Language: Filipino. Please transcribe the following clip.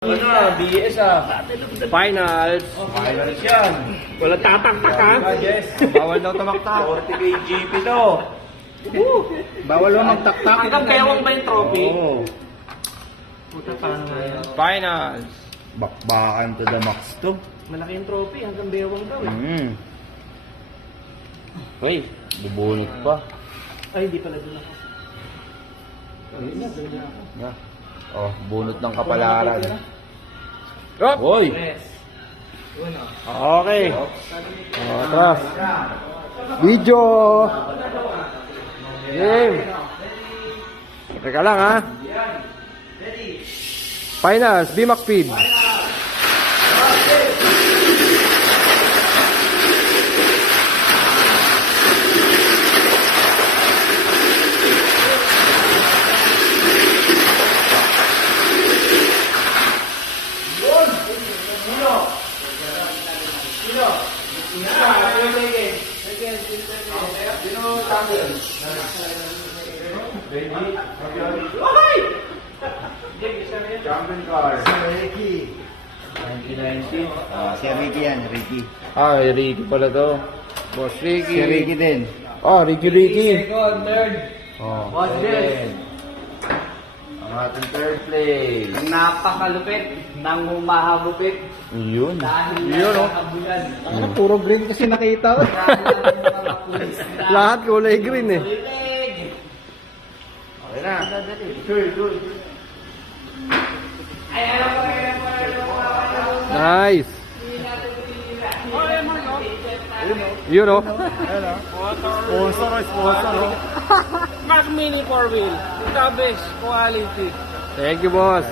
Ano na, BS Finals. Finals yan. Walang tatak-tak ha. Yes. Bawal daw tumaktak. 40k GP to. Bawal daw magtaktak. Hanggang bewang ba yung trophy? Oo. Puta, paano nga yan? Finals. Bakbakan to the max to. Malaki yung trophy, hanggang bewang daw eh. Uy, bubunot pa. Ay, hindi pala doon ako. Doon na ako. Yeah. Oh, bunot ng kapalaran. Up. Hoy! Yes. Uno. Okay. Tras. Video. Game. Teka lang ha. Finals. BMAC Feed. Champion car. Ricky. 1990. Si Ricky yan, Ricky. Ah, Ricky pala to. Boss Ricky. Si Ricky din. Oh, Ricky. Second, third. Oh. What's this? Ang ating third place. Napakalupit ng humahagupit Yun. dahil Yun, oh. nakabulan. Puro green kasi nakita ko. Dahil ng mga pulis na Lahat kulay green eh. tulig. Okay na. Ay, alam ko. Nice. Yun oh. Sponsor. Mac Mini 4 wheel. The best quality. Thank you, boss.